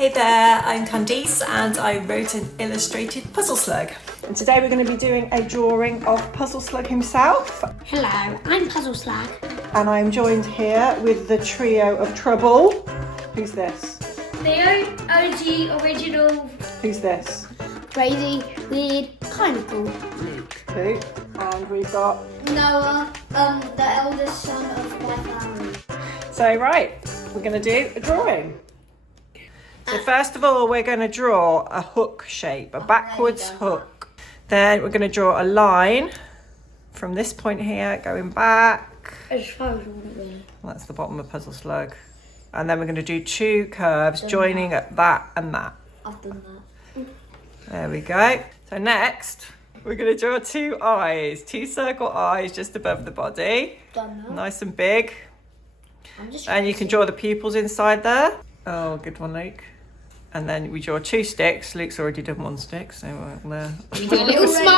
Hey there, I'm Candice and I wrote an illustrated Puzzle Slug. And today we're going to be doing a drawing of Puzzle Slug himself. Hello, I'm Puzzle Slug. And I'm joined here with the trio of trouble. Who's this? Theo, OG, original. Who's this? Crazy, weird, kind of cool. Luke. And we've got... Noah, the eldest son of my family. So right, we're going to do a drawing. So first of all, we're going to draw a hook shape, a backwards hook. Then we're going to draw a line from this point here, going back. That's the bottom of Puzzle Slug. And then we're going to do two curves joining at that and that. I've done that. There we go. So next, we're going to draw two eyes, two circle eyes just above the body. Done that. Nice and big. I'm And you can draw the pupils inside there. Oh, good one, Luke. And then we draw two sticks. Luke's already done one stick, so there. You do a little smile.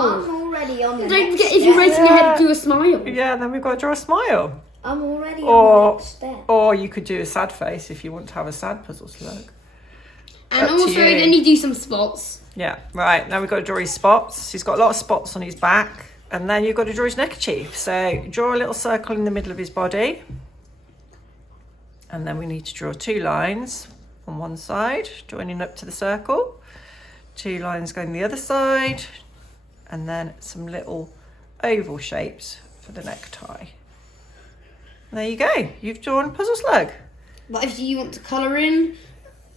I'm already on the Don't next forget, if you're raising your head, do a smile. Yeah, and then we've got to draw a smile. I'm already on the next step. Or you could do a sad face if you want to have a sad Puzzle Slug. And Up to also, you. then you do some spots. Yeah, right. Now we've got to draw his spots. He's got a lot of spots on his back. And then you've got to draw his neckerchief. So draw a little circle in the middle of his body. And then we need to draw two lines on one side, joining up to the circle. Two lines going the other side. And then some little oval shapes for the necktie. There you go. You've drawn Puzzle Slug. But if you want to colour in,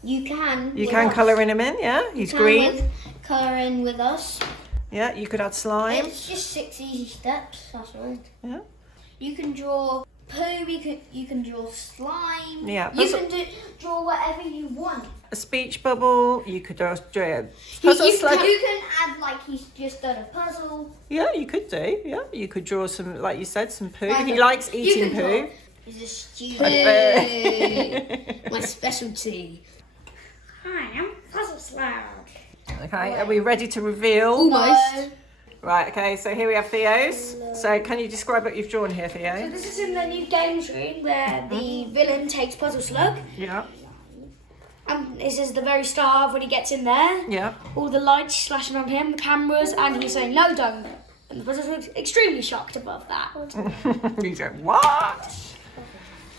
You can. You with can us. colour in him in, yeah? He's Can green. Colour in with us. Yeah, you could add slime. It's just 6 easy steps. That's all. Yeah. You can draw poo. You can draw slime. Yeah, You can draw whatever you want. A speech bubble. You could draw a You Puzzle Slug. You can add like he's just done a puzzle. Yeah, you could do. Yeah, you could draw some, like you said, some poo. And He likes you eating can poo. draw- He's a student. Poo. My specialty. Hi, I'm Puzzle Slug. Okay, are we ready to reveal? Almost. Right, okay, so here we have Theo's. So can you describe what you've drawn here, So Theo? this is in the new games room where the villain takes Puzzle Slug. Yeah, And this is the very start of when he gets in there. yeah. All the lights flashing on him, the cameras, and he's saying, "No, don't." And the Puzzle Slug's extremely shocked above that. You go, what?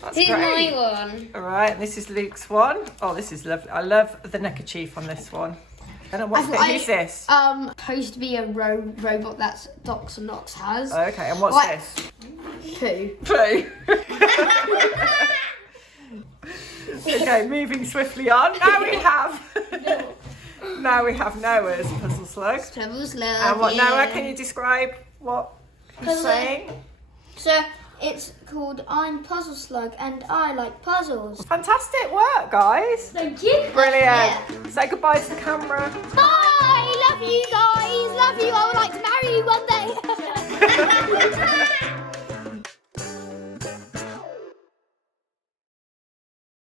That's Here's great. my one. All right, and this is Luke's one. Oh, this is lovely. I love the neckerchief on this one. And who's this? Supposed to be a robot that Dr Nox has. Okay, and what's Like- this? Poo. Poo. Okay, moving swiftly on. Now we have Noah's Puzzle Slug. Puzzle Slug. And what Noah? Can you describe what he's saying? So it's called I'm Puzzle Slug and I like puzzles. Fantastic work, guys. Thank you. Brilliant. Yeah. Say goodbye to the camera. Bye! Love you guys. Love you. I would like to marry you one day.